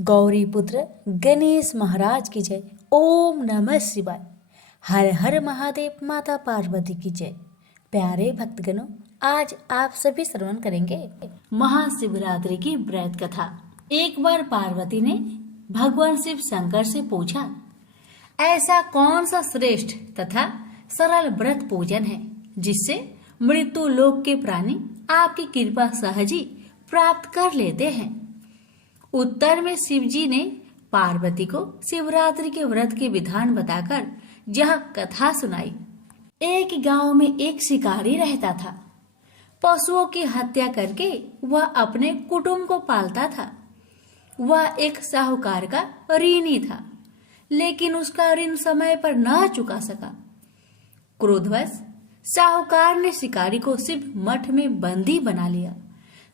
गौरी पुत्र गणेश महाराज की जय। ओम नमः शिवाय। हर हर महादेव। माता पार्वती की जय। प्यारे भक्तगणों, आज आप सभी श्रवण करेंगे महाशिवरात्रि की व्रत कथा। एक बार पार्वती ने भगवान शिव शंकर से पूछा, ऐसा कौन सा श्रेष्ठ तथा सरल व्रत पूजन है जिससे मृत्यु लोक के प्राणी आपकी कृपा सहज ही प्राप्त कर लेते हैं। उत्तर में शिवजी ने पार्वती को शिवरात्रि के व्रत के विधान बताकर यह कथा सुनाई। एक गांव में एक शिकारी रहता था। पशुओं की हत्या करके वह अपने कुटुंब को पालता था। वह एक साहूकार का ऋणी था, लेकिन उसका ऋण समय पर न चुका सका। क्रोधवश साहूकार ने शिकारी को शिव मठ में बंदी बना लिया।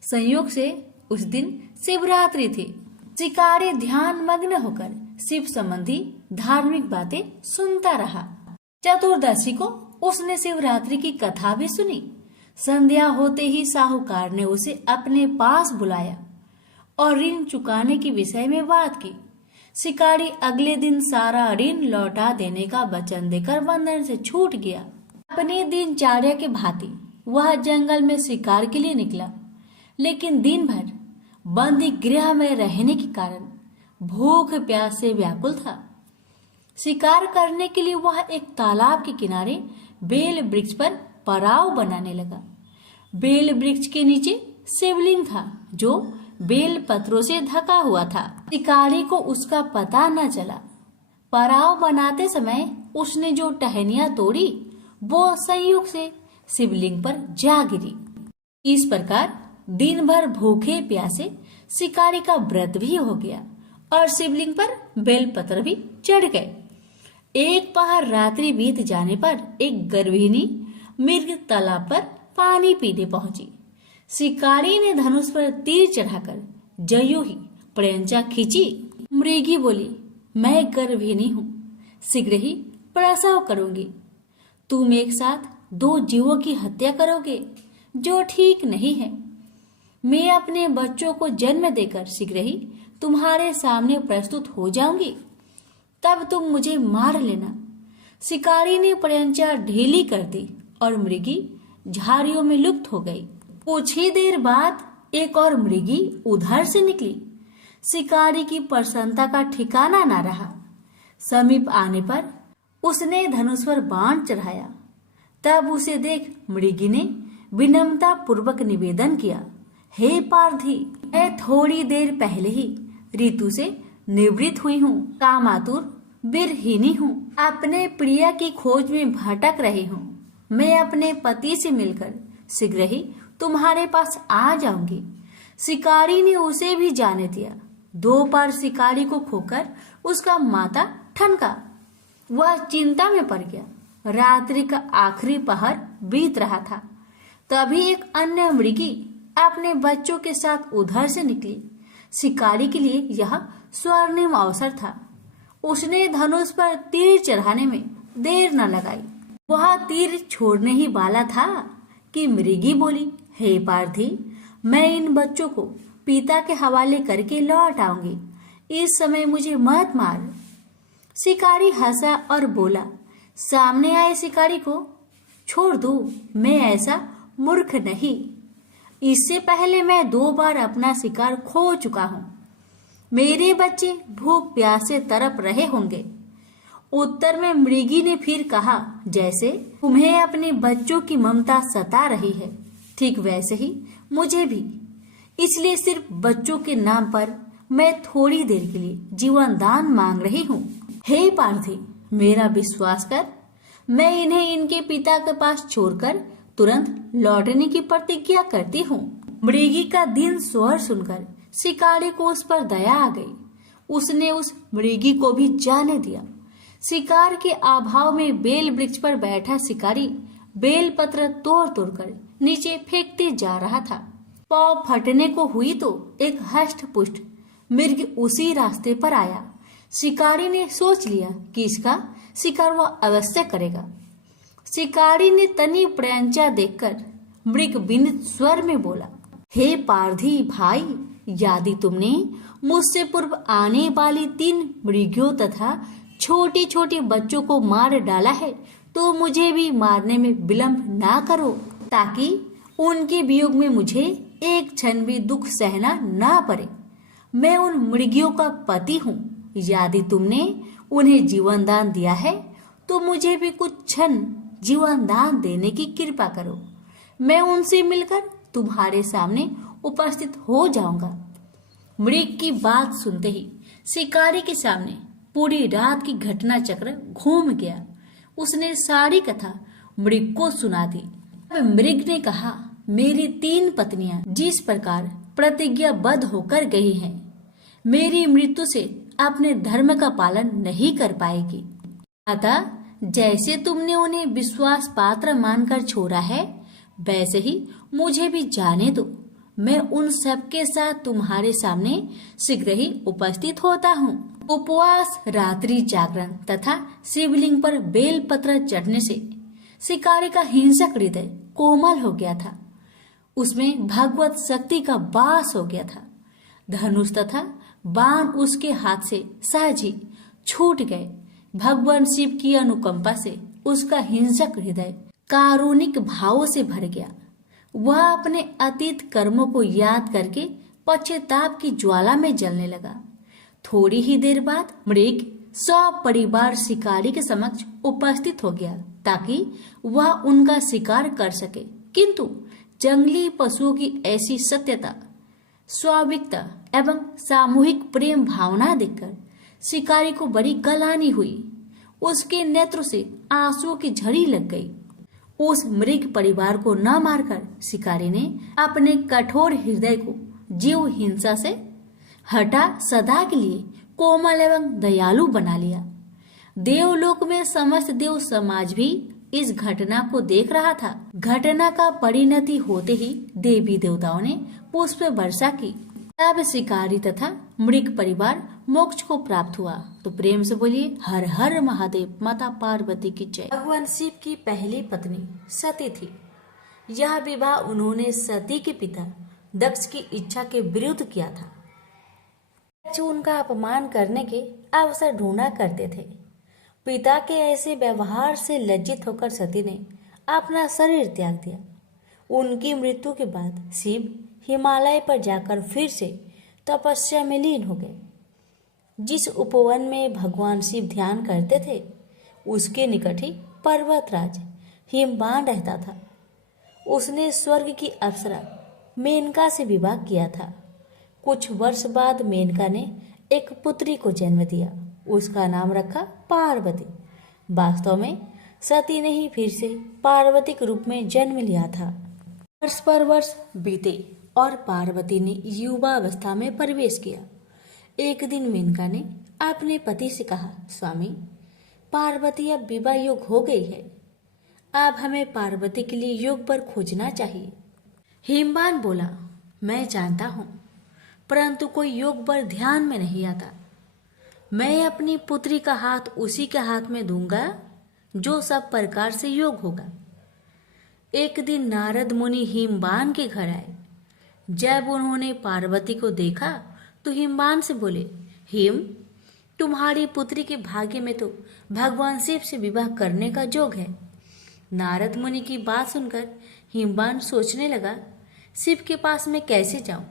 संयोग से उस दिन शिवरात्रि थी। शिकारी ध्यान मग्न होकर शिव संबंधी धार्मिक बातें सुनता रहा। चतुर्दशी को उसने शिवरात्रि की कथा भी सुनी। संध्या होते ही साहूकार ने उसे अपने पास बुलाया और ऋण चुकाने के विषय में बात की। शिकारी अगले दिन सारा ऋण लौटा देने का वचन देकर बंधन से छूट गया। अपने दिनचर्या के भांति वह जंगल में शिकार के लिए निकला, लेकिन दिन भर बंदी गृह में रहने के कारण भूख प्यास से व्याकुल था। शिकार करने के लिए वह एक तालाब के किनारे बेल वृक्ष पर पड़ाव बनाने लगा। बेल वृक्ष के नीचे शिवलिंग था जो बेल पत्रों से ढका हुआ था। शिकारी को उसका पता न चला। पड़ाव बनाते समय उसने जो टहनियां तोड़ी वो संयोग से शिवलिंग पर जा गिरी। इस प्रकार दिन भर भूखे प्यासे शिकारी का व्रत भी हो गया और शिवलिंग पर बेलपत्र भी चढ़ गए। एक पहर रात्रि बीत जाने पर एक गर्भिणी मृग तालाब पर पानी पीने पहुंची। शिकारी ने धनुष पर तीर चढ़ाकर जयो ही प्रयंचा खींची। मृगी बोली, मैं गर्भिणी हूँ, शीघ्र ही प्रसव करूंगी। तुम एक साथ दो जीवों की हत्या करोगे, जो ठीक नहीं है। मैं अपने बच्चों को जन्म देकर शीघ्र ही तुम्हारे सामने प्रस्तुत हो जाऊंगी, तब तुम मुझे मार लेना। शिकारी ने प्रयंचा ढीली कर दी और मृगी झाड़ियों में लुप्त हो गई। कुछ ही देर बाद एक और मृगी उधर से निकली। शिकारी की प्रसन्नता का ठिकाना न रहा। समीप आने पर उसने धनुष पर बाण चढ़ाया। तब उसे देख मृगी ने विनम्रता पूर्वक निवेदन किया, हे पार्थी, मैं थोड़ी देर पहले ही ऋतु से निवृत्त हुई हूँ, कामातुर वीरहीनी हूँ, अपने प्रिय की खोज में भटक रही हूँ। मैं अपने पति से मिलकर शीघ्र ही तुम्हारे पास आ जाऊंगी। शिकारी ने उसे भी जाने दिया। दो बार शिकारी को खोकर उसका माथा ठनका। वह चिंता में पड़ गया। रात्रि का आखिरी पहर बीत रहा था। तभी एक अन्य मृगी अपने बच्चों के साथ उधर से निकली। शिकारी के लिए यह स्वर्णिम अवसर था। उसने धनुष पर तीर चढ़ाने में देर न लगाई। वह तीर छोड़ने ही वाला था कि मृगी बोली, हे पार्थी, मैं इन बच्चों को पिता के हवाले करके लौट आऊंगी। इस समय मुझे मत मार। शिकारी हंसा और बोला, सामने आए शिकारी को छोड़ दो, मैं ऐसा मूर्ख नहीं। इससे पहले मैं 2 बार अपना शिकार खो चुका हूँ। मेरे बच्चे भूख प्यास से तड़प रहे होंगे। उत्तर में मृगी ने फिर कहा, जैसे तुम्हें अपने बच्चों की ममता सता रही है, ठीक वैसे ही मुझे भी। इसलिए सिर्फ बच्चों के नाम पर मैं थोड़ी देर के लिए जीवन दान मांग रही हूँ। हे पार्थी, मेरा विश्वास कर। मैं इन्हें इनके पिता के पास छोड़कर तुरंत लौटने की प्रतिज्ञा करती हूँ। मृगी का दीन स्वर सुनकर शिकारी को उस पर दया आ गई। उसने उस मृगी को भी जाने दिया। शिकार के अभाव में बेल वृक्ष पर बैठा शिकारी बेल पत्र तोड़ तोड़ कर नीचे फेंकते जा रहा था। पाँव फटने को हुई तो एक हष्ट पुष्ट मृग उसी रास्ते पर आया। शिकारी ने सोच लिया कि इसका शिकार वह अवश्य करेगा। शिकारी ने तनी प्रयंचा देखकर मृग विनीत स्वर में बोला, हे पारधी भाई, यदि तुमने मुझसे पूर्व आने वाली 3 मृगियों तथा छोटे छोटे बच्चों को मार डाला है, तो मुझे भी मारने में विलंब ना करो, ताकि उनके वियोग में मुझे एक क्षण भी दुख सहना ना पड़े। मैं उन मृगियों का पति हूँ। यदि तुमने उन्हें जीवन दान दिया है, तो मुझे भी कुछ क्षण जीवन दान देने की कृपा करो। मैं उनसे मिलकर तुम्हारे सामने उपस्थित हो जाऊंगा। मृग की बात सुनते ही शिकारी के सामने पूरी रात की घटना चक्र घूम गया। उसने सारी कथा मृग को सुना दी। अब मृग ने कहा, मेरी 3 पत्नियां जिस प्रकार प्रतिज्ञाबद्ध होकर गई हैं, मेरी मृत्यु से अपने धर्म का पालन नहीं कर पाएगी। अतः जैसे तुमने उन्हें विश्वास पात्र मानकर छोड़ा है, वैसे ही मुझे भी जाने दो। मैं उन सबके साथ तुम्हारे सामने शीघ्र ही उपस्थित होता हूँ। उपवास, रात्रि जागरण तथा शिवलिंग पर बेलपत्र चढ़ने से शिकारी का हिंसक हृदय कोमल हो गया था। उसमें भगवत शक्ति का वास हो गया था। धनुष तथा बाण उसके हाथ से सहज ही छूट गए। भगवान शिव की अनुकंपा से उसका हिंसक हृदय कारुणिक भावों से भर गया। वह अपने अतीत कर्मों को याद करके पश्चाताप की ज्वाला में जलने लगा। थोड़ी ही देर बाद मृग सपरिवार शिकारी के समक्ष उपस्थित हो गया, ताकि वह उनका शिकार कर सके। किंतु जंगली पशुओं की ऐसी सत्यता, स्वाभाविकता एवं सामूहिक प्रेम भावना देखकर शिकारी को बड़ी गलानी हुई। उसके नेत्रों से आंसुओं की झड़ी लग गई। उस मृग परिवार को न मारकर शिकारी ने अपने कठोर हृदय को जीव हिंसा से हटा सदा के लिए कोमल एवं दयालु बना लिया। देवलोक में समस्त देव समाज भी इस घटना को देख रहा था। घटना का परिणति होते ही देवी देवताओं ने पुष्प वर्षा की। तब शिकारी तथा मृग परिवार मोक्ष को प्राप्त हुआ। तो प्रेम से बोलिए, हर हर महादेव, माता पार्वती की जय। भगवान शिव की पहली पत्नी सती थी। यह विवाह उन्होंने सती के पिता दक्ष की इच्छा के विरुद्ध किया था। दक्ष उनका अपमान करने के अवसर ढूंढा करते थे। पिता के ऐसे व्यवहार से लज्जित होकर सती ने अपना शरीर त्याग दिया। उनकी मृत्यु के बाद शिव हिमालय पर जाकर फिर से तपस्या में लीन हो गए। जिस उपवन में भगवान शिव ध्यान करते थे, उसके निकट ही पर्वतराज हिमवान रहता था। उसने स्वर्ग की अप्सरा मेनका से विवाह किया था। कुछ वर्ष बाद मेनका ने एक पुत्री को जन्म दिया। उसका नाम रखा पार्वती। वास्तव में सती ने ही फिर से पार्वती के रूप में जन्म लिया था। वर्ष पर वर्ष बीते और पार्वती ने युवावस्था में प्रवेश किया। एक दिन मेनका ने अपने पति से कहा, स्वामी, पार्वती अब विवाह योग हो गई है। अब हमें पार्वती के लिए योग वर खोजना चाहिए। हिमवान बोला, मैं जानता हूँ, परंतु कोई योग वर ध्यान में नहीं आता। मैं अपनी पुत्री का हाथ उसी के हाथ में दूंगा जो सब प्रकार से योग होगा। एक दिन नारद मुनि हिमवान के घर आए। जब उन्होंने पार्वती को देखा तो हिमवान से बोले, हिम, तुम्हारी पुत्री के भाग्य में तो भगवान शिव से विवाह करने का योग है। नारद मुनि की बात सुनकर हिमवान सोचने लगा, शिव के पास मैं कैसे जाऊं?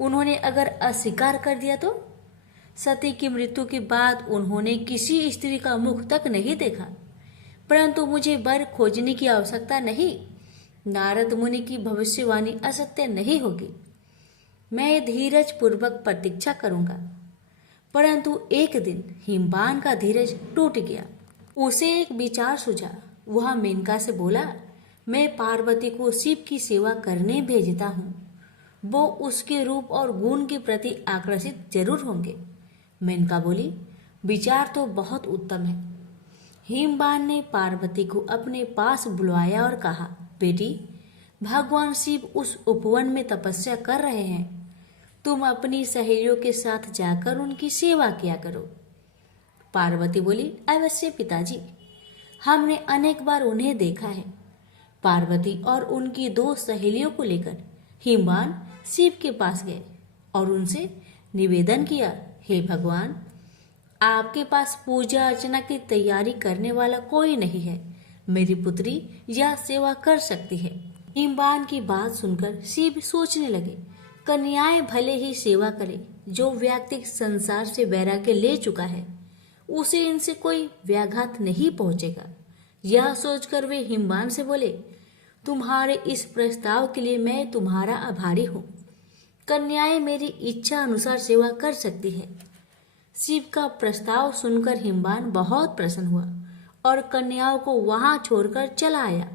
उन्होंने अगर अस्वीकार कर दिया तो? सती की मृत्यु के बाद उन्होंने किसी स्त्री का मुख तक नहीं देखा। परंतु मुझे वर खोजने की आवश्यकता नहीं। नारद मुनि की भविष्यवाणी असत्य नहीं होगी। मैं धीरज पूर्वक प्रतीक्षा करूंगा। परंतु एक दिन हिमवान का धीरज टूट गया। उसे एक विचार सूझा। वह मेनका से बोला, मैं पार्वती को शिव की सेवा करने भेजता हूँ। वो उसके रूप और गुण के प्रति आकर्षित जरूर होंगे। मेनका बोली, विचार तो बहुत उत्तम है। हिमवान ने पार्वती को अपने पास बुलवाया और कहा, बेटी, भगवान शिव उस उपवन में तपस्या कर रहे हैं। तुम अपनी सहेलियों के साथ जाकर उनकी सेवा किया करो। पार्वती बोली, अवश्य पिताजी, हमने अनेक बार उन्हें देखा है। पार्वती और उनकी 2 सहेलियों को लेकर हिमवान शिव के पास गए और उनसे निवेदन किया, हे भगवान, आपके पास पूजा अर्चना की तैयारी करने वाला कोई नहीं है। मेरी पुत्री यह सेवा कर सकती है। हिमवान की बात सुनकर शिव सोचने लगे, कन्याएं भले ही सेवा करे, जो व्यक्ति संसार से वैराग्य ले चुका है उसे इनसे कोई व्याघात नहीं पहुंचेगा। यह सोचकर वे हिमवान से बोले, तुम्हारे इस प्रस्ताव के लिए मैं तुम्हारा आभारी हूँ। कन्याएं मेरी इच्छा अनुसार सेवा कर सकती है। शिव का प्रस्ताव सुनकर हिमवान बहुत प्रसन्न हुआ और कन्याओं को वहां छोड़कर चला आया।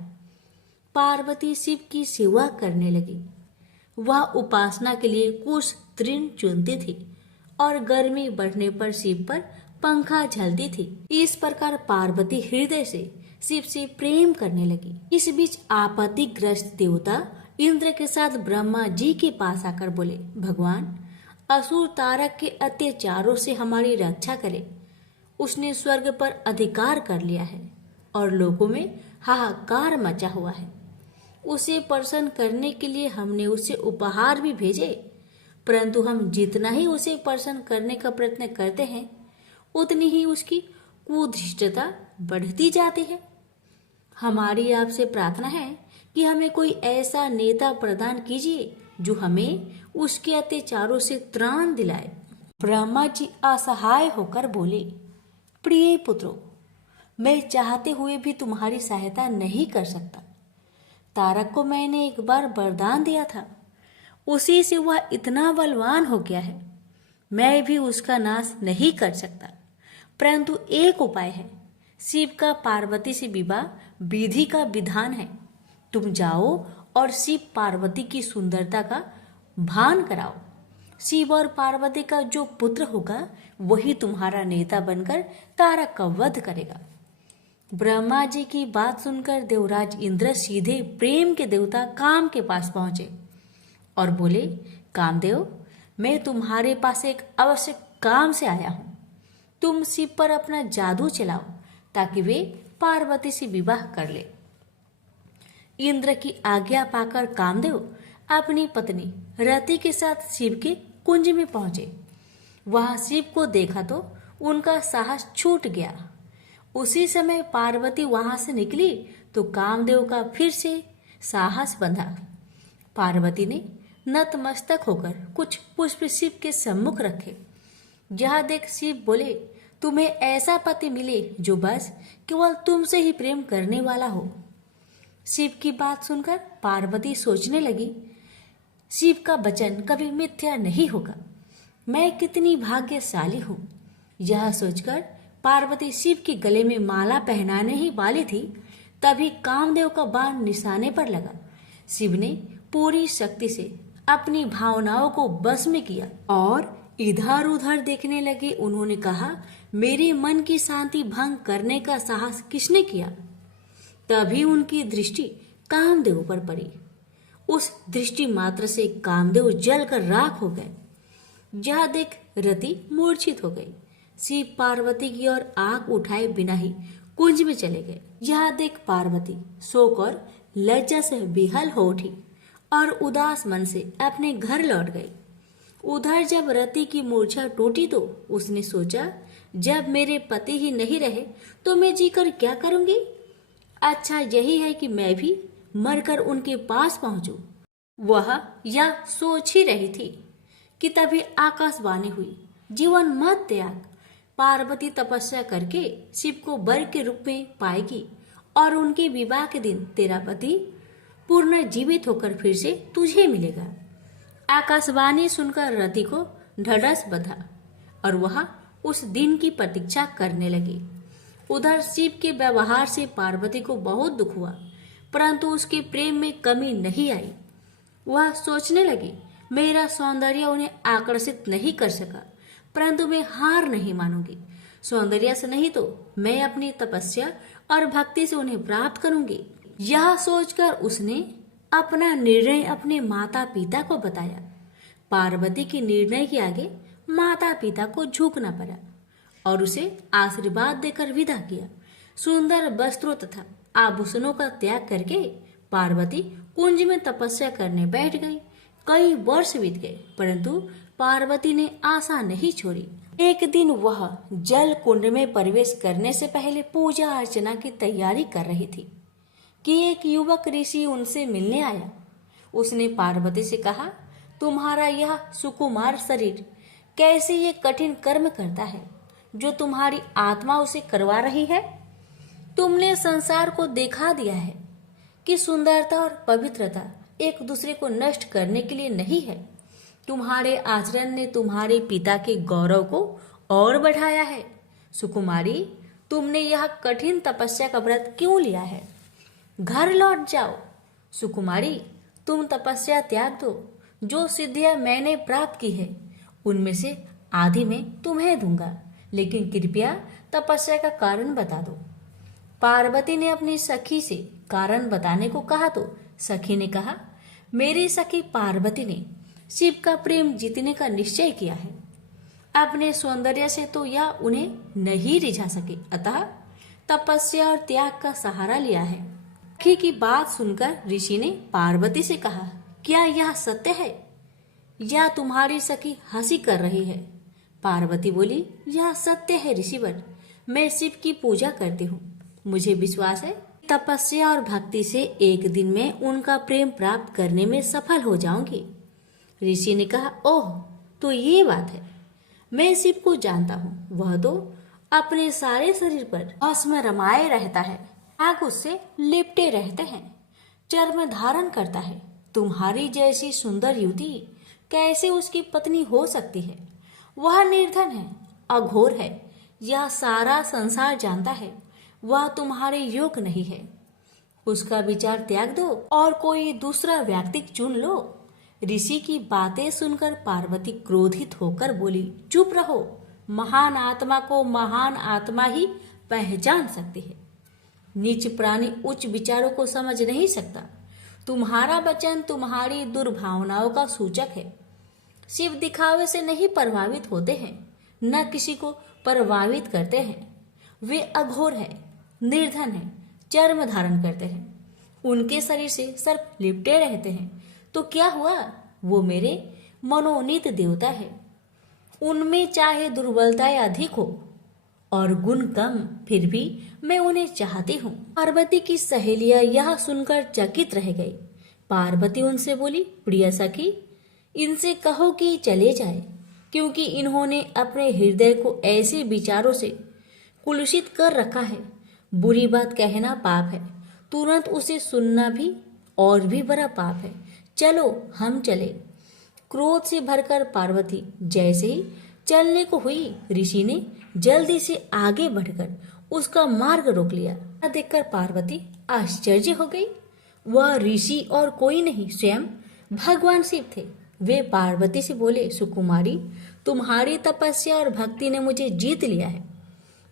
पार्वती शिव की सेवा करने लगी। वह उपासना के लिए कुछ तृण चुनती थी और गर्मी बढ़ने पर शिव पर पंखा झलती थी। इस प्रकार पार्वती हृदय से शिव से प्रेम करने लगी। इस बीच आपत्तिग्रस्त देवता इंद्र के साथ ब्रह्मा जी के पास आकर बोले, भगवान, असुर तारक के अत्याचारों से हमारी रक्षा करे। उसने स्वर्ग पर अधिकार कर लिया है और लोगों में हाहाकार मचा हुआ है। उसे प्रसन्न करने के लिए हमने उसे उपहार भी भेजे, परंतु हम जितना ही उसे प्रसन्न करने का प्रयत्न करते हैं उतनी ही उसकी कुधृष्टता बढ़ती जाती है। हमारी आपसे प्रार्थना है कि हमें कोई ऐसा नेता प्रदान कीजिए जो हमें उसके अत्याचारों से त्राण दिलाए। ब्रह्मा जी असहाय होकर बोले, प्रिय पुत्रों, मैं चाहते हुए भी तुम्हारी सहायता नहीं कर सकता। तारक को मैंने एक बार वरदान दिया था, उसी से वह इतना बलवान हो गया है। मैं भी उसका नाश नहीं कर सकता, परंतु एक उपाय है। शिव का पार्वती से विवाह विधि का विधान है। तुम जाओ और शिव पार्वती की सुंदरता का भान कराओ। शिव और पार्वती का जो पुत्र होगा वही तुम्हारा नेता बनकर तारक का वध करेगा। ब्रह्मा जी की बात सुनकर देवराज इंद्र सीधे प्रेम के देवता काम के पास पहुंचे और बोले, कामदेव, मैं तुम्हारे पास एक आवश्यक काम से आया हूं। तुम शिव पर अपना जादू चलाओ ताकि वे पार्वती से विवाह कर ले। इंद्र की आज्ञा पाकर कामदेव अपनी पत्नी रति के साथ शिव के कुंज में पहुंचे। वहां शिव को देखा तो उनका साहस छूट गया। उसी समय पार्वती वहां से निकली तो कामदेव का फिर से साहस बंधा। पार्वती ने नतमस्तक होकर कुछ पुष्प शिव के सम्मुख रखे। यह देख शिव बोले, तुम्हें ऐसा पति मिले जो बस केवल तुमसे ही प्रेम करने वाला हो। शिव की बात सुनकर पार्वती सोचने लगी, शिव का वचन कभी मिथ्या नहीं होगा। मैं कितनी भाग्यशाली हूँ। यह सोचकर पार्वती शिव के गले में माला पहनाने ही वाली थी, तभी कामदेव का बाण निशाने पर लगा। शिव ने पूरी शक्ति से अपनी भावनाओं को बस में किया और इधर उधर देखने लगे। उन्होंने कहा, मेरे मन की शांति भंग करने का साहस किसने किया? तभी उनकी दृष्टि कामदेव पर पड़ी। उस दृष्टि मात्र से कामदेव जलकर राख हो गए। यह देख रति मूर्छित हो गई। शिव पार्वती की ओर आंख उठाए बिना ही कुंज में चले गए। यह देख पार्वती शोक और लज्जा से बेहाल हो उठी और उदास मन से अपने घर लौट गई। उधर जब रति की मूर्छा टूटी तो उसने सोचा, जब मेरे पति ही नहीं रहे तो मैं जीकर क्या करूंगी? अच्छा यही है कि मैं भी मरकर उनके पास पहुंचूं। वह यह सोच ही रही थी कि तभी आकाशवाणी हुई, जीवन मत त्याग। पार्वती तपस्या करके शिव को वर के रूप में पाएगी और उनके विवाह के दिन तेरा पति पूर्ण जीवित होकर फिर से तुझे मिलेगा। आकाशवाणी सुनकर रति को ढढस बंधा और वह उस दिन की प्रतीक्षा करने लगी। उधर शिव के व्यवहार से पार्वती को बहुत दुख हुआ, परंतु उसके प्रेम में कमी नहीं आई। वह सोचने लगी, मेरा सौंदर्य उन्हें आकर्षित नहीं कर सका, परंतु मैं हार नहीं मानूंगी। सौंदर्य से नहीं तो मैं अपनी तपस्या और भक्ति से उन्हें प्राप्त करूंगी। यह सोचकर उसने अपना निर्णय अपने माता पिता को बताया। पार्वती के निर्णय के आगे माता पिता को झुकना पड़ा और उसे आशीर्वाद देकर विदा किया। सुंदर वस्त्रों तथा आभूषणों का त्याग करके पार्वती कुंज में तपस्या करने बैठ गई। कई वर्ष बीत गए, परंतु पार्वती ने आशा नहीं छोड़ी। एक दिन वह जल कुंड में प्रवेश करने से पहले पूजा अर्चना की तैयारी कर रही थी कि एक युवक ऋषि उनसे मिलने आया। उसने पार्वती से कहा, तुम्हारा यह सुकुमार शरीर कैसे ये कठिन कर्म करता है जो तुम्हारी आत्मा उसे करवा रही है? तुमने संसार को दिखा दिया है कि सुंदरता और पवित्रता एक दूसरे को नष्ट करने के लिए नहीं है। तुम्हारे आचरण ने तुम्हारे पिता के गौरव को और बढ़ाया है। सुकुमारी, तुमने यह कठिन तपस्या का व्रत क्यों लिया है? घर लौट जाओ। सुकुमारी, तुम तपस्या त्याग दो। जो सिद्धियां मैंने प्राप्त की है उनमें से आधी मैं तुम्हें दूंगा, लेकिन कृपया तपस्या का कारण बता दो। पार्वती ने अपनी सखी से कारण बताने को कहा तो सखी ने कहा, मेरी सखी पार्वती ने शिव का प्रेम जीतने का निश्चय किया है। अपने सौंदर्य से तो यह उन्हें नहीं रिझा सके, अतः तपस्या और त्याग का सहारा लिया है। सखी की बात सुनकर ऋषि ने पार्वती से कहा, क्या यह सत्य है या तुम्हारी सखी हंसी कर रही है? पार्वती बोली, यह सत्य है ऋषिवर। मैं शिव की पूजा करती हूँ। मुझे विश्वास है तपस्या और भक्ति से एक दिन में उनका प्रेम प्राप्त करने में सफल हो जाऊंगी। ऋषि ने कहा, ओह, तो ये बात है। मैं शिव को जानता हूँ। वह तो अपने सारे शरीर पर भस्म रमाए रहता है, आग उससे लिपटे रहते हैं, चर्म धारण करता है। तुम्हारी जैसी सुंदर युवती कैसे उसकी पत्नी हो सकती है? वह निर्धन है, अघोर है, यह सारा संसार जानता है। वह तुम्हारे योग नहीं है। उसका विचार त्याग दो और कोई दूसरा व्यक्ति चुन लो। ऋषि की बातें सुनकर पार्वती क्रोधित होकर बोली, चुप रहो। महान आत्मा को महान आत्मा ही पहचान सकती है। नीच प्राणी उच्च विचारों को समझ नहीं सकता। तुम्हारा वचन तुम्हारी दुर्भावनाओं का सूचक है। शिव दिखावे से नहीं प्रभावित होते हैं, न किसी को प्रभावित करते हैं। वे अघोर है, निर्धन है, चर्म धारण करते हैं, उनके शरीर से सर्प लिपटे रहते हैं। तो क्या हुआ? वो मेरे मनोनीत देवता है। उनमें चाहे दुर्बलताएं अधिक हो और गुण कम, फिर भी मैं उन्हें चाहती हूँ। पार्वती की सहेलियां यह सुनकर चकित रह गई। पार्वती उनसे बोली, प्रिय सखी, इनसे कहो कि चले जाए, क्योंकि इन्होंने अपने हृदय को ऐसे विचारों से कुलुषित कर रखा है। बुरी बात कहना पाप है, तुरंत उसे सुनना भी और भी बड़ा पाप है। चलो हम चले। क्रोध से भरकर पार्वती जैसे ही चलने को हुई, ऋषि ने जल्दी से आगे बढ़कर उसका मार्ग रोक लिया। देखकर पार्वती आश्चर्य हो गई। वह ऋषि और कोई नहीं, स्वयं भगवान शिव थे। वे पार्वती से बोले, सुकुमारी, तुम्हारी तपस्या और भक्ति ने मुझे जीत लिया है।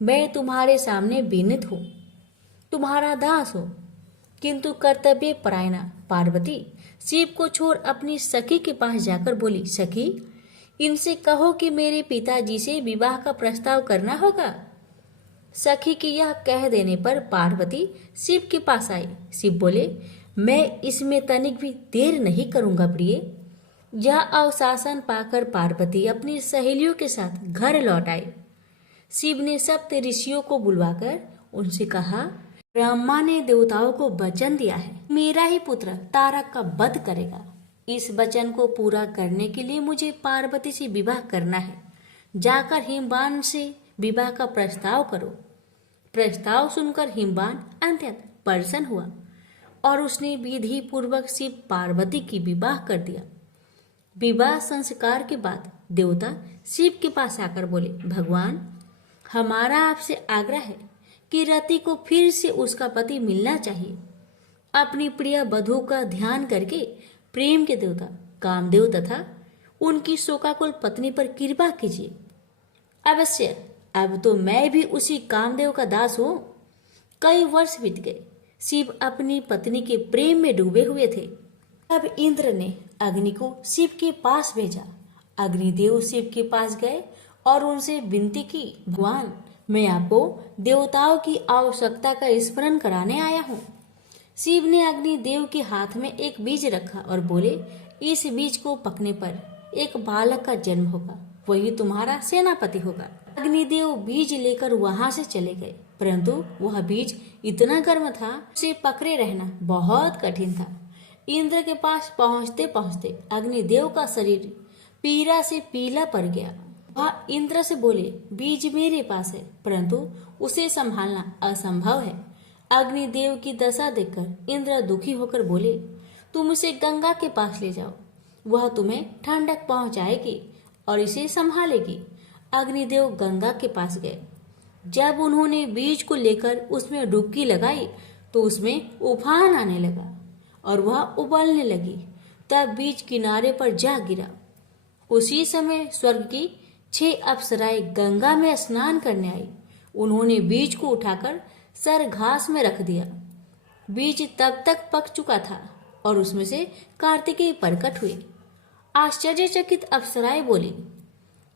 मैं तुम्हारे सामने विनीत हूँ, तुम्हारा दास हूँ, किंतु कर्तव्य परायणा पार्वती शिव को छोड़ अपनी सखी के पास जाकर बोली, सखी, इनसे कहो कि मेरे पिताजी से विवाह का प्रस्ताव करना होगा। सखी की यह कह देने पर पार्वती शिव के पास आई। शिव बोले, मैं इसमें तनिक भी देर नहीं करूंगा प्रिय। यह अवशासन पाकर पार्वती अपनी सहेलियों के साथ घर लौट आई। शिव ने सप्त ऋषियों को बुलवाकर उनसे कहा, ब्रह्मा ने देवताओं को वचन दिया है, मेरा ही पुत्र तारक का वध करेगा। इस वचन को पूरा करने के लिए मुझे पार्वती से विवाह करना है। जाकर हिमवान से विवाह का प्रस्ताव करो। प्रस्ताव सुनकर हिमवान अत्यंत प्रसन्न हुआ और उसने विधि पूर्वक शिव पार्वती की विवाह कर दिया। विवाह संस्कार के बाद देवता शिव के पास आकर बोले, भगवान, हमारा आपसे आग्रह है कि रति को फिर से उसका पति मिलना चाहिए। अपनी प्रिय वधू का ध्यान करके प्रेम के देवता कामदेव तथा उनकी शोकाकुल पत्नी पर कृपा कीजिए। अवश्य, अब तो मैं भी उसी कामदेव का दास हूँ। कई वर्ष बीत गए। शिव अपनी पत्नी के प्रेम में डूबे हुए थे। तब इंद्र ने अग्नि को शिव के पास भेजा। अग्निदेव शिव के पास गए और उनसे विनती की, भगवान, मैं आपको देवताओं की आवश्यकता का स्मरण कराने आया हूँ। शिव ने अग्निदेव के हाथ में एक बीज रखा और बोले, इस बीज को पकने पर एक बालक का जन्म होगा, वही तुम्हारा सेनापति होगा। अग्निदेव बीज लेकर वहां से चले गए, परंतु वह बीज इतना गर्म था, उसे पकड़े रहना बहुत कठिन था। इंद्र के पास पहुंचते पहुंचते अग्निदेव का शरीर पीड़ा से पीला पड़ गया। वह इंद्र से बोले, बीज मेरे पास है, परंतु उसे संभालना असंभव है। अग्निदेव की दशा देखकर इंद्र दुखी होकर बोले, तुम इसे गंगा के पास ले जाओ, वह तुम्हें ठंडक पहुंचाएगी और इसे संभालेगी। अग्निदेव गंगा के पास गए। जब उन्होंने बीज को लेकर उसमें डुबकी लगाई तो उसमें उफान आने लगा और वह उबलने लगी। तब बीज किनारे पर जा गिरा। उसी समय स्वर्ग की 6 अप्सराएं गंगा में स्नान करने आई। उन्होंने बीज को उठाकर सर घास में रख दिया। बीज तब तक पक चुका था और उसमें से कार्तिकेय प्रकट हुए। आश्चर्यचकित अप्सराएं बोली,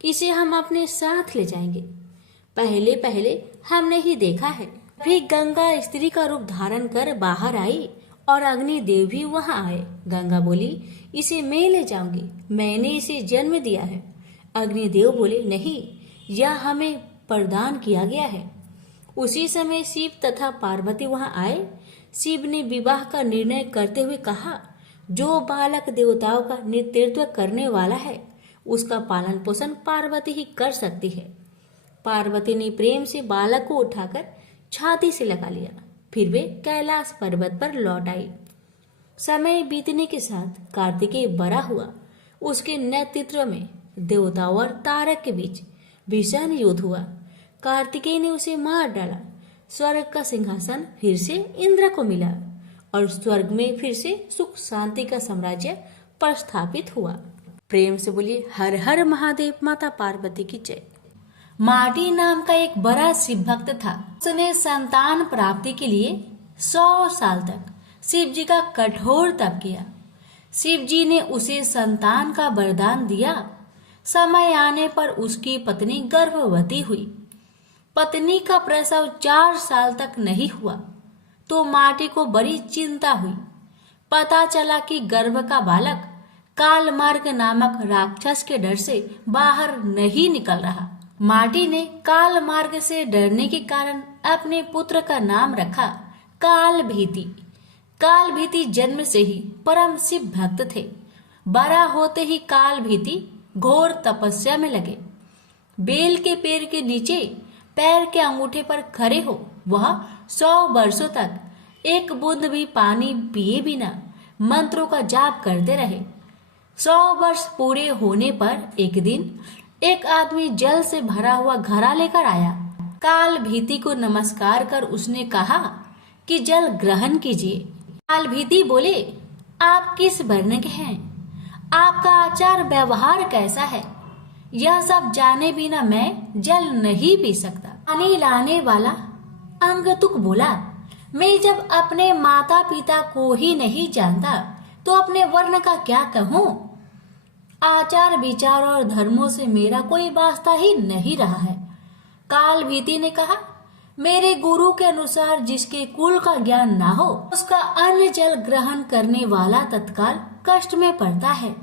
इसे हम अपने साथ ले जाएंगे, पहले पहले हमने ही देखा है। फिर गंगा स्त्री का रूप धारण कर बाहर आई और अग्निदेव भी वहां आए। गंगा बोली, इसे मैं ले जाऊंगी, मैंने इसे जन्म दिया है। अग्निदेव बोले, नहीं, यह हमें प्रदान किया गया है। उसी समय शिव तथा पार्वती वहां आए। शिव ने विवाह का निर्णय करते हुए कहा, जो बालक देवताओं का नेतृत्व करने वाला है उसका पालन पोषण पार्वती ही कर सकती है। पार्वती ने प्रेम से बालक को उठाकर छाती से लगा लिया। फिर वे कैलाश पर्वत पर लौट आई। समय बीतने के साथ कार्तिकेय बड़ा हुआ। उसके नेतृत्व में देवताओं और तारक के बीच भीषण युद्ध हुआ। कार्तिकेय ने उसे मार डाला। स्वर्ग का सिंहासन फिर से इंद्र को मिला और स्वर्ग में फिर से सुख शांति का साम्राज्य प्रस्थापित हुआ। प्रेम से बोलिए, हर हर महादेव। माता पार्वती की जय। माटी नाम का एक बड़ा शिव भक्त था। उसने संतान प्राप्ति के लिए 100 साल तक शिव जी का कठोर तप किया। शिव जी ने उसे संतान का वरदान दिया। समय आने पर उसकी पत्नी गर्भवती हुई। पत्नी का प्रसव 4 साल तक नहीं हुआ तो माटी को बड़ी चिंता हुई। पता चला कि गर्भ का बालक कालमार्ग नामक राक्षस के डर से बाहर नहीं निकल रहा। माटी ने कालमार्ग से डरने के कारण अपने पुत्र का नाम रखा कालभीति। कालभीति जन्म से ही परम शिव भक्त थे। बड़ा होते ही कालभीति घोर तपस्या में लगे। बेल के पेड़ के नीचे पैर के अंगूठे पर खड़े हो वह 100 वर्षों तक एक बूंद भी पानी पिए बिना मंत्रों का जाप करते रहे। 100 वर्ष पूरे होने पर एक दिन एक आदमी जल से भरा हुआ घड़ा लेकर आया। कालभीति को नमस्कार कर उसने कहा कि जल ग्रहण कीजिए। कालभीति बोले, आप किस वर्ण के हैं? आपका आचार व्यवहार कैसा है? यह सब जाने बिना मैं जल नहीं पी सकता। पानी लाने वाला अंगतुक बोला, मैं जब अपने माता पिता को ही नहीं जानता तो अपने वर्ण का क्या कहूँ? आचार विचार और धर्मों से मेरा कोई वास्ता ही नहीं रहा है। कालभीति ने कहा, मेरे गुरु के अनुसार जिसके कुल का ज्ञान ना हो उसका अन्न जल ग्रहण करने वाला तत्काल कष्ट में पड़ता है।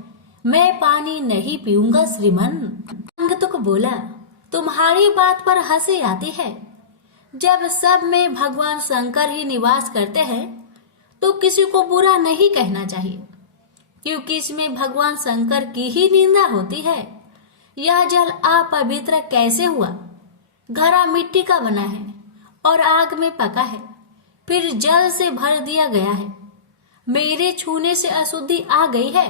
मैं पानी नहीं पीऊंगा श्रीमन। अंगतुक बोला, तुम्हारी बात पर हंसी आती है। जब सब में भगवान शंकर ही निवास करते हैं तो किसी को बुरा नहीं कहना चाहिए, क्योंकि इसमें भगवान शंकर की ही निंदा होती है। यह जल अपवित्र कैसे हुआ? घड़ा मिट्टी का बना है और आग में पका है, फिर जल से भर दिया गया है। मेरे छूने से अशुद्धि आ गई है,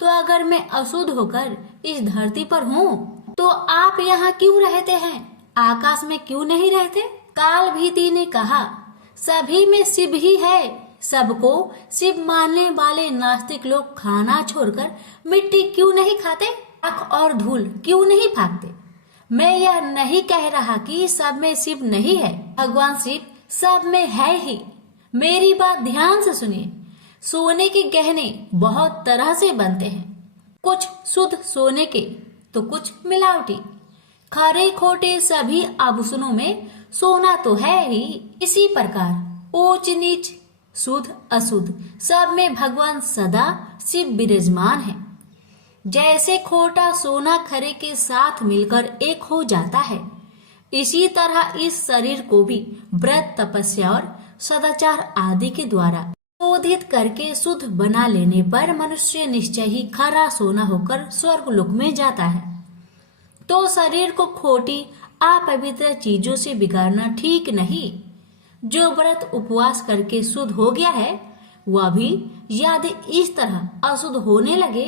तो अगर मैं अशुद्ध होकर इस धरती पर हूँ तो आप यहाँ क्यों रहते हैं? आकाश में क्यों नहीं रहते? कालभीति ने कहा, सभी में शिव ही है। सबको शिव मानने वाले नास्तिक लोग खाना छोड़कर मिट्टी क्यों नहीं खाते? आँख और धूल क्यों नहीं फाँकते? मैं यह नहीं कह रहा कि सब में शिव नहीं है। भगवान शिव सब में है ही। मेरी बात ध्यान से सुनिए। सोने के गहने बहुत तरह से बनते हैं, कुछ शुद्ध सोने के तो कुछ मिलावटी। खरे खोटे सभी आभूषणों में सोना तो है ही। इसी प्रकार ऊंच नीच शुद्ध अशुद्ध सब में भगवान सदा शिव विराजमान है। जैसे खोटा सोना खरे के साथ मिलकर एक हो जाता है, इसी तरह इस शरीर को भी व्रत, तपस्या और सदाचार आदि के द्वारा शोधित करके शुद्ध बना लेने पर मनुष्य निश्चय ही खरा सोना होकर स्वर्ग लोक में जाता है। तो शरीर को खोटी अपवित्र चीजों से बिगाड़ना ठीक नहीं। जो व्रत उपवास करके शुद्ध हो गया है, वह भी यदि इस तरह अशुद्ध होने लगे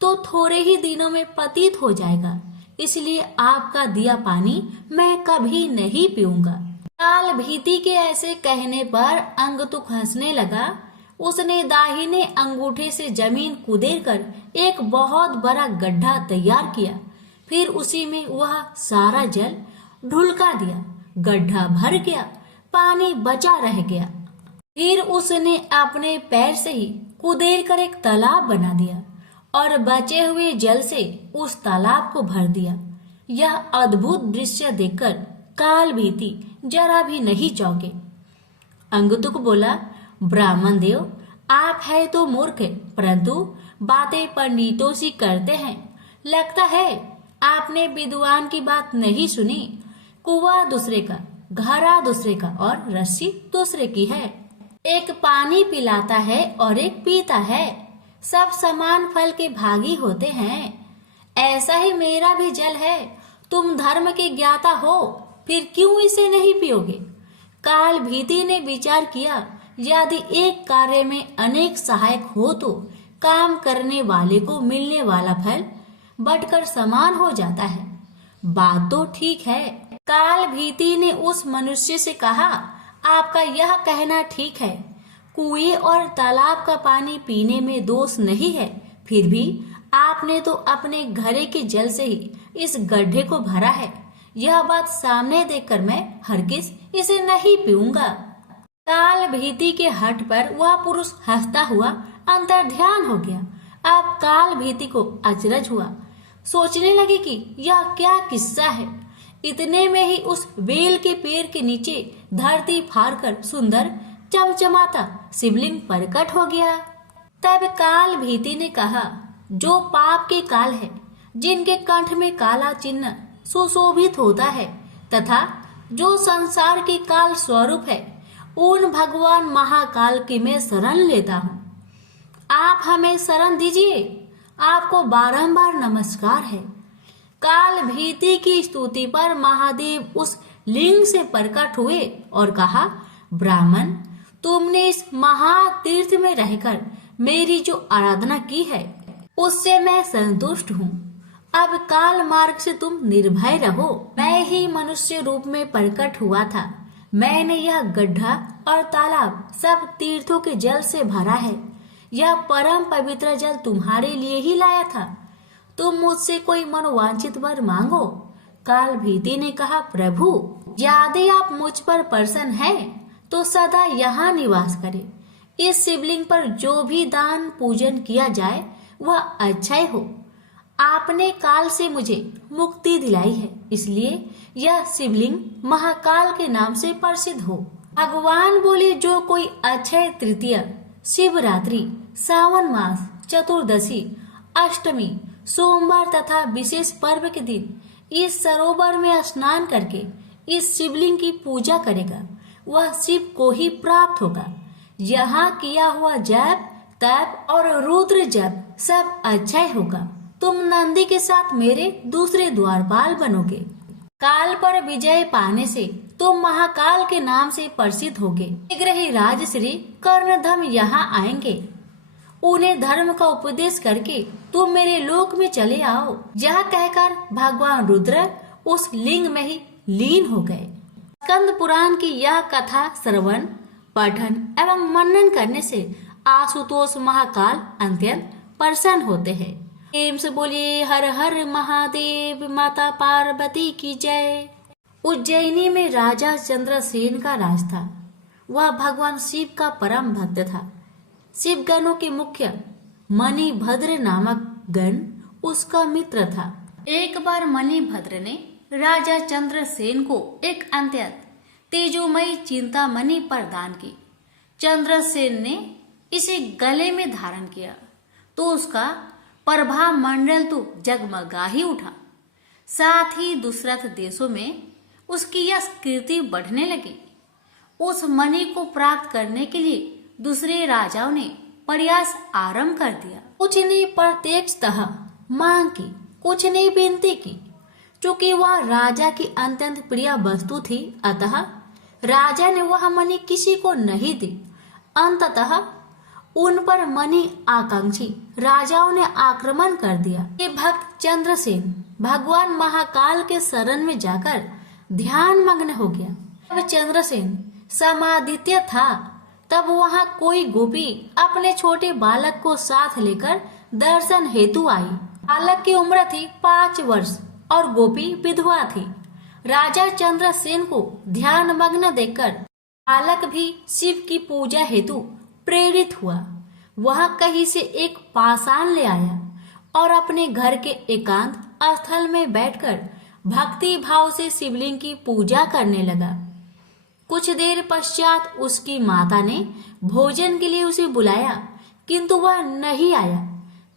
तो थोड़े ही दिनों में पतित हो जाएगा। इसलिए आपका दिया पानी मैं कभी नहीं पीऊंगा। काल भीति के ऐसे कहने पर अंगतुक हंसने लगा। उसने दाहिने अंगूठे से जमीन कुदेर कर एक बहुत बड़ा गड्ढा तैयार किया। फिर उसी में वह सारा जल ढुलका दिया। गड्ढा भर गया, पानी बचा रह गया। फिर उसने अपने पैर से ही कुदेर कर एक तालाब बना दिया और बचे हुए जल से उस तालाब को भर दिया। यह अद्भुत दृश्य देखकर काल भीति जरा भी नहीं चौंके। अंगतुक बोला, ब्राह्मण देव, आप है तो मूर्ख, परंतु बातें पंडितों सी करते हैं। लगता है आपने विद्वान की बात नहीं सुनी। कुआं दूसरे का, घड़ा दूसरे का और रस्सी दूसरे की है। एक पानी पिलाता है और एक पीता है। सब समान फल के भागी होते हैं। ऐसा ही मेरा भी जल है। तुम धर्म के ज्ञाता हो, फिर क्यों इसे नहीं पियोगे? काल भीति ने विचार किया, यदि एक कार्य में अनेक सहायक हो तो काम करने वाले को मिलने वाला फल बंटकर समान हो जाता है। बात तो ठीक है। काल भीति ने उस मनुष्य से कहा, आपका यह कहना ठीक है। कुएं और तालाब का पानी पीने में दोष नहीं है, फिर भी आपने तो अपने घड़े के जल से ही इस गड्ढे को भरा है। यह बात सामने देखकर मैं हरगिज इसे नहीं पीऊंगा। काल भीति के हठ पर वह पुरुष हंसता हुआ अंतर्ध्यान हो गया। अब काल भीति को अचरज हुआ। सोचने लगे कि यह क्या किस्सा है। इतने में ही उस बेल के पेड़ के नीचे धरती फाड़कर सुंदर चमचमाता शिवलिंग प्रकट हो गया। तब काल भीति ने कहा, जो पाप के काल है, जिनके कंठ में काला चिन्ह सुशोभित होता है तथा जो संसार के काल स्वरूप है, उन भगवान महाकाल की मैं शरण लेता हूँ। आप हमें शरण दीजिए। आपको बारंबार नमस्कार है। काल भीति की स्तुति पर महादेव उस लिंग से प्रकट हुए और कहा, ब्राह्मण, तुमने इस महातीर्थ में रहकर मेरी जो आराधना की है, उससे मैं संतुष्ट हूँ। अब काल मार्ग से तुम निर्भय रहो। मैं ही मनुष्य रूप में प्रकट हुआ था। मैंने यह गड्ढा और तालाब सब तीर्थों के जल से भरा है। यह परम पवित्र जल तुम्हारे लिए ही लाया था। तुम मुझसे कोई मनोवांछित वर मांगो। काल भीति ने कहा, प्रभु, यदि आप मुझ पर प्रसन्न हैं, तो सदा यहाँ निवास करें। इस शिवलिंग पर जो भी दान पूजन किया जाए वह अच्छा ही हो। आपने काल से मुझे मुक्ति दिलाई है, इसलिए यह शिवलिंग महाकाल के नाम से प्रसिद्ध हो। भगवान बोले, जो कोई अक्षय तृतीया, शिवरात्रि, सावन मास, चतुर्दशी, अष्टमी, सोमवार तथा विशेष पर्व के दिन इस सरोवर में स्नान करके इस शिवलिंग की पूजा करेगा, वह शिव को ही प्राप्त होगा। यहाँ किया हुआ जप, तप और रुद्र जप सब अच्छा ही होगा। तुम नंदी के साथ मेरे दूसरे द्वारपाल बनोगे। काल पर विजय पाने से तुम महाकाल के नाम से प्रसिद्ध होगे। शीघ्र ही राजश्री कर्णधम यहाँ आएंगे। उन्हें धर्म का उपदेश करके तुम मेरे लोक में चले आओ। यह कहकर भगवान रुद्र उस लिंग में ही लीन हो गए। स्कंद पुराण की यह कथा श्रवण, पठन एवं मनन करने से आशुतोष महाकाल अत्यंत प्रसन्न होते हैं। प्रेम से बोलिए हर हर महादेव। माता पार्वती की जय। उज्जैनी में राजा चंद्रसेन का राज था। वह भगवान शिव का परम भक्त था। शिव गणों के मुख्य मणिभद्र नामक गण उसका मित्र था। एक बार मणिभद्र ने राजा चंद्रसेन को एक अत्यंत तेजोमयी चिंतामणि प्रदान की। चंद्रसेन ने इसे गले में धारण किया तो उसका प्रभा मंडल तो जगमगा ही उठा। साथ ही दूसरे देशों में उसकी यह कीर्ति बढ़ने लगी। उस मणि को प्राप्त करने के लिए दूसरे राजाओं ने प्रयास आरंभ कर दिया। कुछ ने प्रत्यक्षतः मांग की, कुछ ने विनती की। चूंकि वह राजा की अत्यंत प्रिय वस्तु थी, अतः राजा ने वह मणि किसी को नहीं दी। अंततः उन पर मणि आकांक्षी राजाओं ने आक्रमण कर दिया। ये भक्त चंद्रसेन भगवान महाकाल के शरण में जाकर ध्यान मग्न हो गया। जब चंद्रसेन समादित्य था, तब वहां कोई गोपी अपने छोटे बालक को साथ लेकर दर्शन हेतु आई। बालक की उम्र थी 5 वर्ष और गोपी विधवा थी। राजा चंद्रसेन को ध्यान मग्न देखकर बालक भी शिव की पूजा हेतु प्रेरित हुआ। वह कहीं से एक पाषाण ले आया और अपने घर के एकांत स्थल में बैठकर भक्ति भाव से शिवलिंग की पूजा करने लगा। कुछ देर पश्चात उसकी माता ने भोजन के लिए उसे बुलाया, किंतु वह नहीं आया।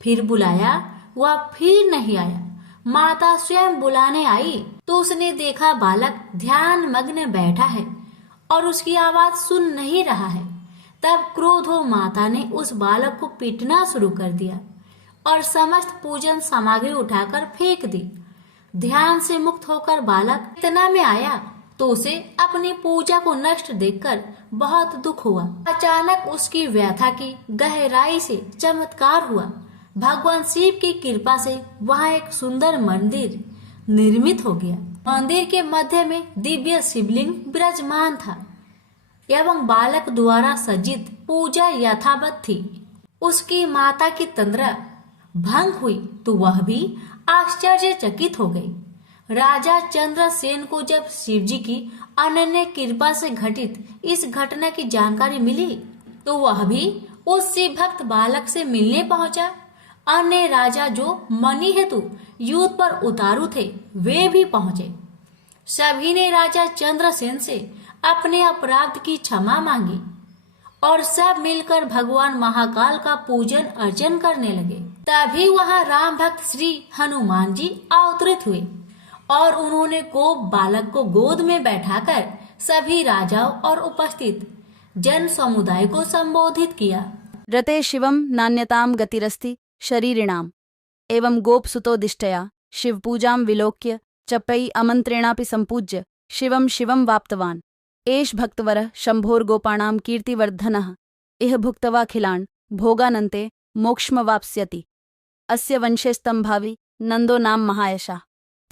फिर बुलाया, वह फिर नहीं आया। माता स्वयं बुलाने आई तो उसने देखा बालक ध्यान मग्न बैठा है और उसकी आवाज सुन नहीं रहा है। तब क्रोध हो माता ने उस बालक को पीटना शुरू कर दिया और समस्त पूजन सामग्री उठाकर फेंक दी। ध्यान से मुक्त होकर बालक इतना में आया तो उसे अपनी पूजा को नष्ट देखकर बहुत दुख हुआ। अचानक उसकी व्यथा की गहराई से चमत्कार हुआ। भगवान शिव की कृपा से वहाँ एक सुंदर मंदिर निर्मित हो गया। मंदिर के मध्य में दिव्य शिवलिंग विराजमान था एवं बालक द्वारा सज्जित पूजा यथावत थी। उसकी माता की तंद्रा भंग हुई तो वह भी आश्चर्यचकित हो गई। राजा चंद्रसेन को जब शिवजी की अनन्य कृपा से घटित इस घटना की जानकारी मिली तो वह भी उस शिव भक्त बालक से मिलने पहुंचा। अन्य राजा जो मणि हेतु युद्ध पर उतारू थे, वे भी पहुंचे। सभी ने राजा चंद्रसेन से अपने अपराध की क्षमा मांगी और सब मिलकर भगवान महाकाल का पूजन अर्चन करने लगे। तभी वहां राम भक्त श्री हनुमान जी अवतरित हुए और उन्होंने गोप बालक को गोद में बैठाकर सभी राजाओं और उपस्थित जन समुदाय को संबोधित किया। रते शिवम नान्यताम गतिरस्ति शरीरिणाम एवं गोपसुतोदिष्टया शिव पूजां विलोक्य चपै अमंत्रेणापि संपूज्य शिवम शिवम वाप्तवान एष भक्तवरः शंभोर्गोपाणां कीर्तिवर्धनः इह भुक्त्वाखिलान् भोगानन्ते मोक्षमवाप्स्यति अस्य वंशे स्तंभावि नंदो नाम महायशः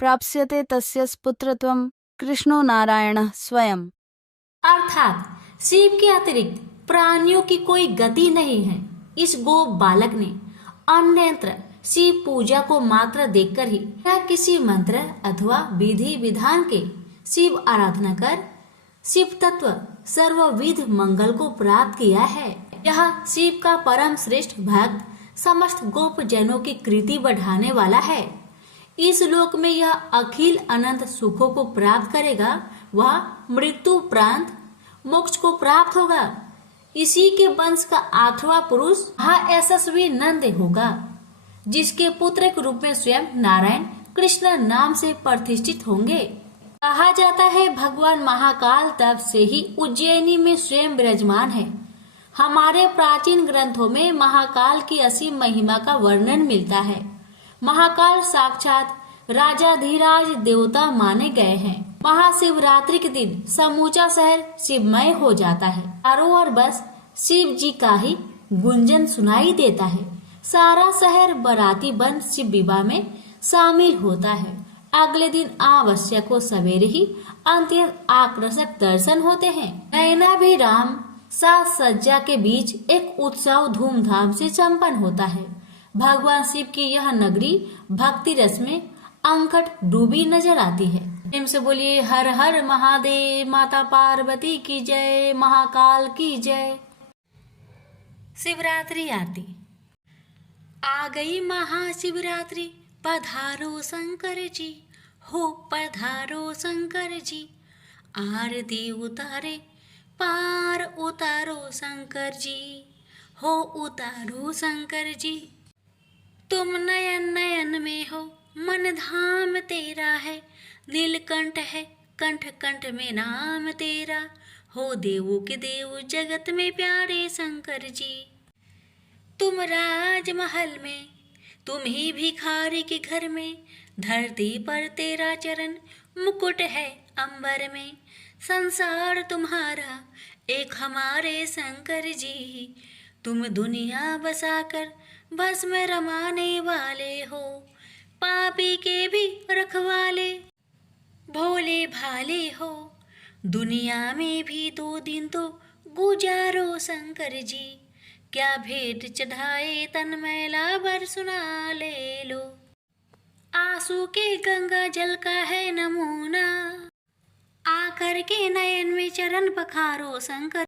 प्राप्स्यते तस्य पुत्रत्वं कृष्णो नारायणः स्वयं। अर्थात शिव के अतिरिक्त प्राणियों की कोई गति नहीं है। इस गोप बालक ने अन्यत्र शिव पूजा को मात्र देखकर ही या किसी मंत्र अथवा विधि विधान के शिव आराधना कर शिव तत्व सर्वविध मंगल को प्राप्त किया है। यह शिव का परम श्रेष्ठ भक्त समस्त गोप जनों की कृति बढ़ाने वाला है। इस लोक में यह अखिल अनंत सुखों को प्राप्त करेगा, वह मृत्यु उपरांत मोक्ष को प्राप्त होगा। इसी के वंश का 8वां पुरुष महायशस्वी नंद होगा, जिसके पुत्र के रूप में स्वयं नारायण कृष्ण नाम से प्रतिष्ठित होंगे। कहा जाता है भगवान महाकाल तब से ही उज्जैनी में स्वयं विराजमान है। हमारे प्राचीन ग्रंथों में महाकाल की असीम महिमा का वर्णन मिलता है। महाकाल साक्षात राजाधिराज देवता माने गए हैं। महाशिवरात्रि के दिन समूचा शहर शिवमय हो जाता है। चारों ओर बस शिव जी का ही गुंजन सुनाई देता है। सारा शहर बाराती बन शिव विवाह में शामिल होता है। अगले दिन आवश्यक को सवेरे ही अत्यंत आकर्षक दर्शन होते हैं। नयनाभिराम साज सज्जा के बीच एक उत्सव धूमधाम से संपन्न होता है। भगवान शिव की यह नगरी भक्ति रस में अंकट डूबी नजर आती है। प्रेम से बोलिए हर हर महादेव, माता पार्वती की जय, महाकाल की जय। शिवरात्रि आरती। आ गई महाशिवरात्रि, पधारो शंकर जी, हो पधारो शंकर जी। आरती उतारे पार उतारो शंकर जी, हो उतारो शंकर जी। तुम नयन नयन में हो, मन धाम तेरा है, नीलकंठ है कंठ कंठ में नाम तेरा, हो देवों के देव जगत में प्यारे शंकर जी। तुम राजमहल में, तुम ही भिखारी के घर में, धरती पर तेरा चरण मुकुट है अंबर में, संसार तुम्हारा एक हमारे शंकर जी, तुम दुनिया बसाकर भस्म रमाने वाले हो, पापी के भी रखवाले भोले भाले हो, दुनिया में भी 2 दिन तो गुजारो शंकर जी, क्या भेंट चढ़ाए तन मैला बर सुना ले लो, आंसू के गंगा जल का है नमूना, आकर के नयन में चरण पखारो शंकर।